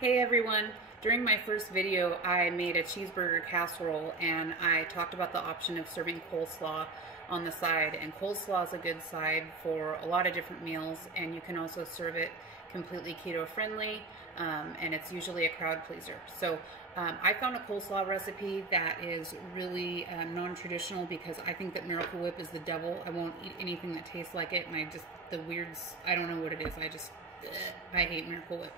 Hey everyone! During my first video I made a cheeseburger casserole and I talked about the option of serving coleslaw on the side, and coleslaw is a good side for a lot of different meals, and you can also serve it completely keto friendly, and it's usually a crowd pleaser. So I found a coleslaw recipe that is really non-traditional because I think that Miracle Whip is the devil. I won't eat anything that tastes like it, and I don't know what it is. I hate Miracle Whip.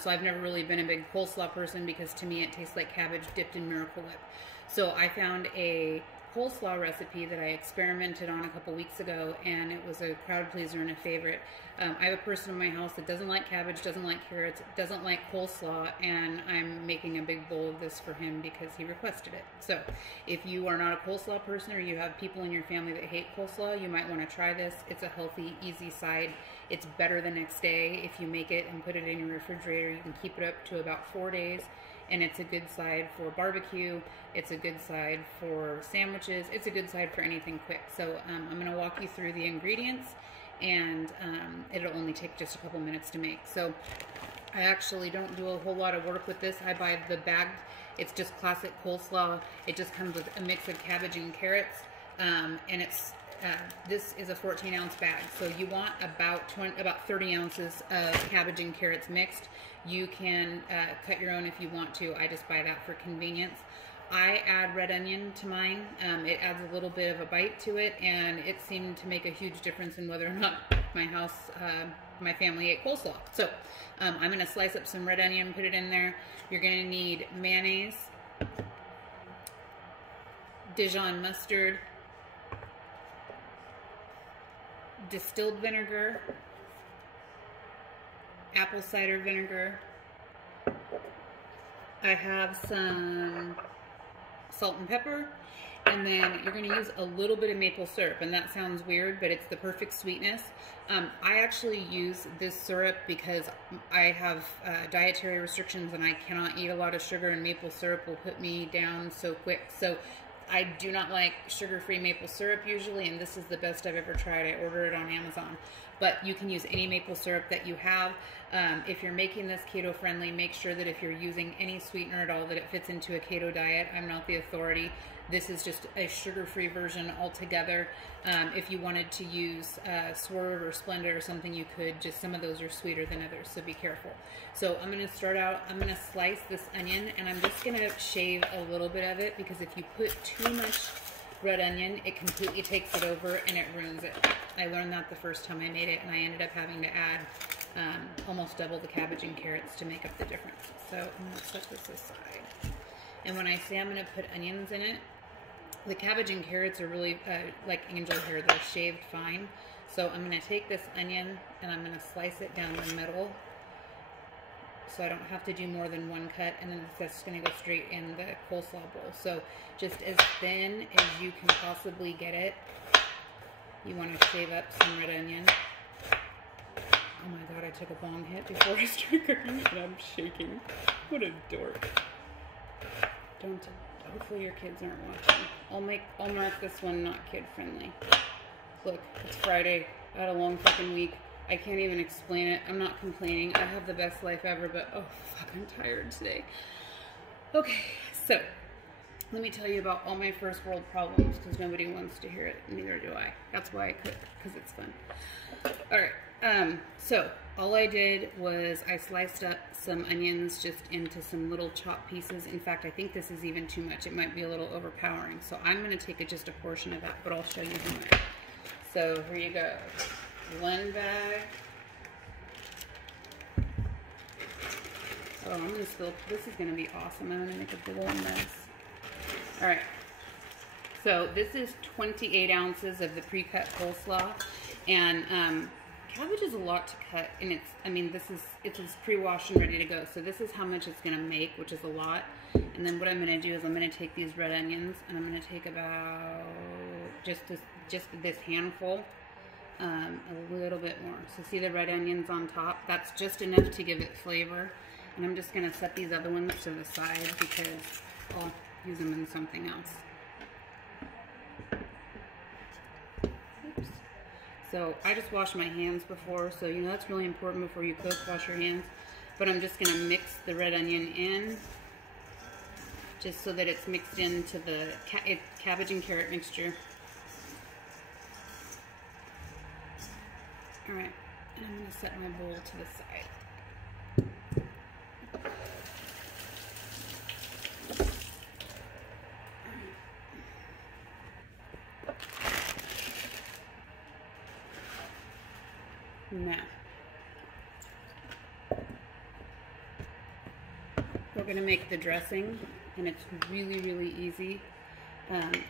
So I've never really been a big coleslaw person because to me it tastes like cabbage dipped in Miracle Whip. So I found a coleslaw recipe that I experimented on a couple weeks ago, and it was a crowd pleaser and a favorite. I have a person in my house that doesn't like cabbage, doesn't like carrots, doesn't like coleslaw, and I'm making a big bowl of this for him because he requested it. So if you are not a coleslaw person or you have people in your family that hate coleslaw, you might want to try this. It's a healthy, easy side. It's better the next day. If you make it and put it in your refrigerator, you can keep it up to about 4 days. And it's a good side for barbecue. It's a good side for sandwiches. It's a good side for anything quick. So I'm going to walk you through the ingredients, and it'll only take just a couple minutes to make. So I actually don't do a whole lot of work with this. I buy the bagged. It's just classic coleslaw. It just comes with a mix of cabbage and carrots, and this is a 14-ounce bag, so you want about 30 ounces of cabbage and carrots mixed. You can cut your own if you want to. I just buy that for convenience. I add red onion to mine. It adds a little bit of a bite to it, and it seemed to make a huge difference in whether or not my family ate coleslaw. So I'm going to slice up some red onion, put it in there. You're going to need mayonnaise, Dijon mustard, distilled vinegar, apple cider vinegar. I have some salt and pepper, and then you're going to use a little bit of maple syrup, and that sounds weird, but it's the perfect sweetness. I actually use this syrup because I have dietary restrictions and I cannot eat a lot of sugar, and maple syrup will put me down so quick. So I do not like sugar-free maple syrup usually, and this is the best I've ever tried. I ordered it on Amazon. But you can use any maple syrup that you have. If you're making this keto-friendly, make sure that if you're using any sweetener at all, that it fits into a keto diet. I'm not the authority. This is just a sugar-free version altogether. If you wanted to use Swerve or Splenda or something, you could. Just some of those are sweeter than others, so be careful. So I'm going to start out, I'm going to slice this onion, and I'm just going to shave a little bit of it, because if you put too much red onion, it completely takes it over and it ruins it. I learned that the first time I made it, and I ended up having to add almost double the cabbage and carrots to make up the difference. So I'm going to set this aside. And when I say I'm going to put onions in it, the cabbage and carrots are really like angel hair. They're shaved fine. So I'm going to take this onion and I'm going to slice it down the middle, so I don't have to do more than one cut, and then that's going to go straight in the coleslaw bowl. So just as thin as you can possibly get it. You want to shave up some red onion. Oh my god, I took a bong hit before I started cooking and I'm shaking. What a dork. Hopefully your kids aren't watching. I'll mark this one not kid friendly. Look, it's Friday. I had a long fucking week. I can't even explain it. I'm not complaining. I have the best life ever, but oh fuck, I'm tired today. Okay, so let me tell you about all my first world problems, because nobody wants to hear it, neither do I. That's why I cook, because it's fun. Alright, so all I did was I sliced up some onions just into some little chopped pieces. In fact, I think this is even too much. It might be a little overpowering. So I'm going to take just a portion of that, but I'll show you how much. So here you go. One bag. Oh, I'm going to spill. This is going to be awesome. I'm going to make a big old mess. Alright. So this is 28 ounces of the pre-cut coleslaw. And cabbage is a lot to cut, and it's pre-washed and ready to go. So this is how much it's going to make, which is a lot. And then what I'm going to do is I'm going to take these red onions, and I'm going to take about just this handful, a little bit more. So see the red onions on top? That's just enough to give it flavor. And I'm just going to set these other ones to the side because I'll use them in something else. Oops. So I just wash my hands before, so you know that's really important before you cook, wash your hands. but I'm just gonna mix the red onion in just so that it's mixed into the cabbage and carrot mixture. All right, and I'm gonna set my bowl to the side. Now, we're going to make the dressing, and it's really, really easy.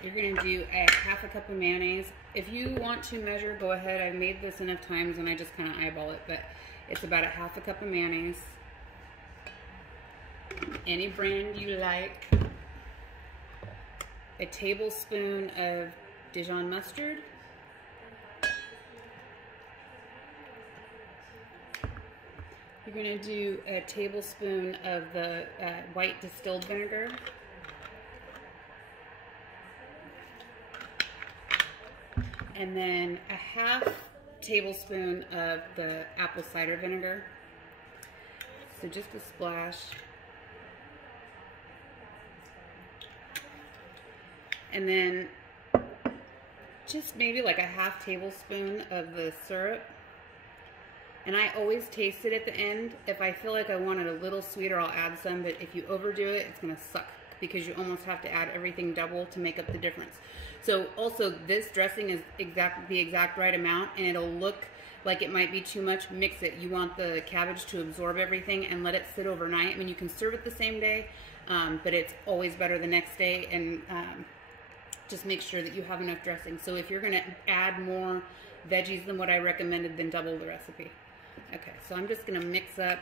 You're going to do a half a cup of mayonnaise. If you want to measure, go ahead. I've made this enough times, and I just kind of eyeball it, but it's about a half a cup of mayonnaise. Any brand you like. A tablespoon of Dijon mustard. You're going to do a tablespoon of the white distilled vinegar. And then a half tablespoon of the apple cider vinegar. So just a splash. And then just maybe like a half tablespoon of the syrup. And I always taste it at the end. If I feel like I want it a little sweeter, I'll add some, but if you overdo it, it's gonna suck because you almost have to add everything double to make up the difference. So also, this dressing is the exact right amount, and it'll look like it might be too much. Mix it. You want the cabbage to absorb everything and let it sit overnight. I mean, you can serve it the same day, but it's always better the next day, and just make sure that you have enough dressing. So if you're gonna add more veggies than what I recommended, then double the recipe. Okay, so I'm just going to mix up,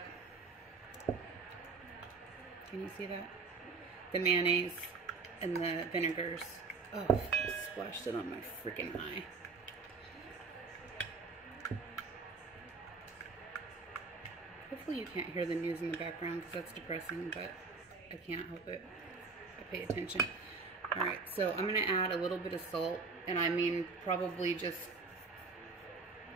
can you see that? The mayonnaise and the vinegars. Oh, I splashed it on my freaking eye. Hopefully you can't hear the news in the background because that's depressing, but I can't help it. I pay attention. All right, so I'm going to add a little bit of salt, and I mean probably just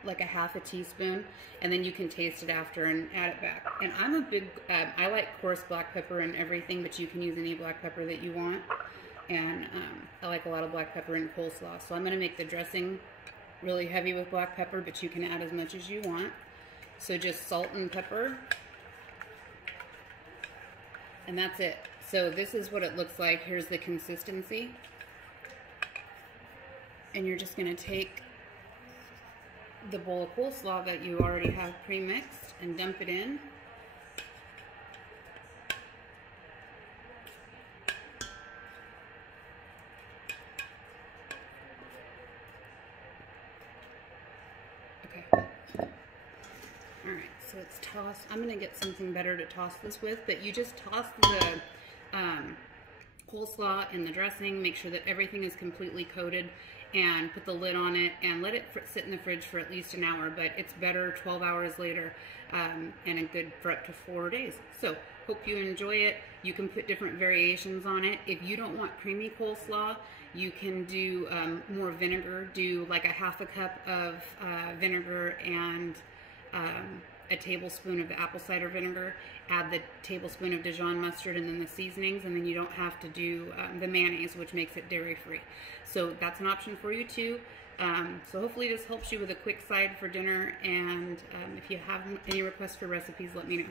like a half a teaspoon, and then you can taste it after and add it back. And I'm a big, I like coarse black pepper and everything, but you can use any black pepper that you want. And I like a lot of black pepper in coleslaw. So I'm gonna make the dressing really heavy with black pepper, but you can add as much as you want. So just salt and pepper. And that's it. So this is what it looks like. Here's the consistency. And you're just gonna take the bowl of coleslaw that you already have pre-mixed and dump it in. Okay. All right, so it's tossed. I'm gonna get something better to toss this with, but you just toss the coleslaw in the dressing, make sure that everything is completely coated, and put the lid on it and let it sit in the fridge for at least an hour, but it's better 12 hours later, and good for up to 4 days. So hope you enjoy it. You can put different variations on it. If you don't want creamy coleslaw, you can do more vinegar. Do like a half a cup of vinegar and a tablespoon of the apple cider vinegar, add the tablespoon of Dijon mustard and then the seasonings, and then you don't have to do the mayonnaise, which makes it dairy free. So that's an option for you too. So hopefully this helps you with a quick side for dinner, and if you have any requests for recipes, let me know.